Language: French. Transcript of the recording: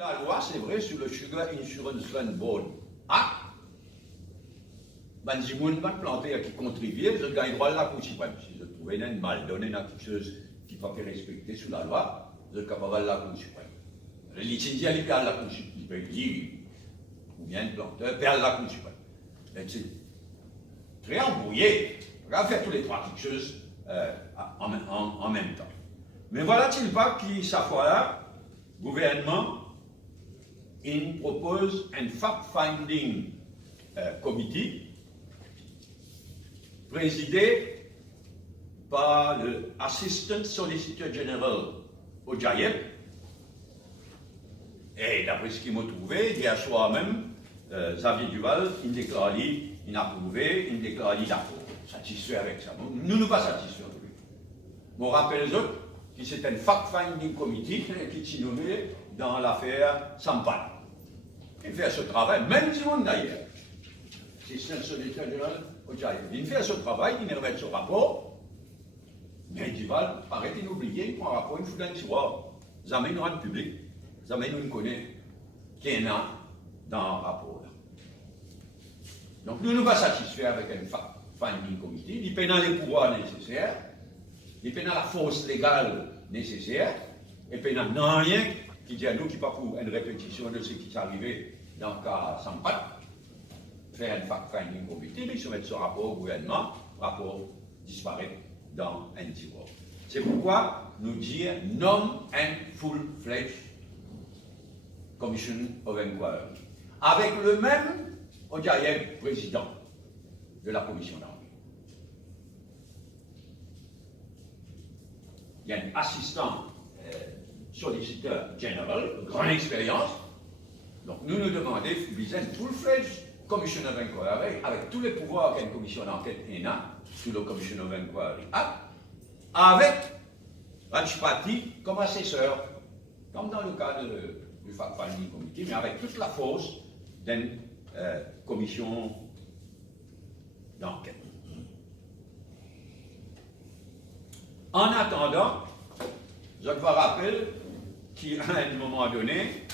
la loi, c'est vrai, sur le Sugar Insurance Fund Board Act, ben, si vous ne pas planter qui contribue, je gagne droit à la Cour suprême. Si je trouvais une mal donnée quelque chose qui ne pas fait respecter sous la loi, je suis capable de la Cour suprême. Le licencié à la Cour suprême, ou bien le planteur, perd la Cour suprême. C'est très embrouillé. On va faire tous les trois petites choses en même temps. Mais voilà-t-il pas qui, cette fois-là, le gouvernement, il propose un fact-finding committee présidé par le Assistant Solicitor General au Jaïeb. Et d'après ce qu'il m'a trouvé, hier soir même, Xavier Duval, il déclare, il a approuvé, il déclare d'accord, satisfait avec ça. Nous ne sommes pas satisfaits de lui. Je rappelle les autres que c'est un fact-finding committee qui s'est nommé dans l'affaire Sampan. Il fait ce travail, même si on d'ailleurs. C'est un soliciteur général au Jaïeb. Il fait ce travail, il remet ce rapport, mais Duval, arrêtez d'oublier, il prend un rapport, il fout dans le tiroir. Jamais nous rendons public, jamais nous ne connaissons qu'il y en a dans le rapport. Donc nous ne sommes pas satisfaits avec un fact-finding committee, il peine les pouvoirs nécessaires, il peine la force légale nécessaire, et peine rien qui dit à nous qui pas pour une répétition de ce qui est arrivé dans le cas Sampat, faire un fact-finding committee, mais soumettre ce rapport au gouvernement, le rapport disparaît dans un tiroir. C'est pourquoi nous dire non and full-fledged Commission of Inquiry, avec le même Odiaïeb, président de la commission d'armée. Il y a un assistant solliciteur général, grande expérience. Donc nous nous demandons de viser une full-fledged Commission of Inquiry avec tous les pouvoirs qu'une commission d'enquête a sous le Commission of Inquiry Act, avec Rajpati comme assesseur, comme dans le cas du fact-finding committee, mais avec toute la force d'une commission d'enquête. En attendant, je vous rappelle qu'à un moment donné,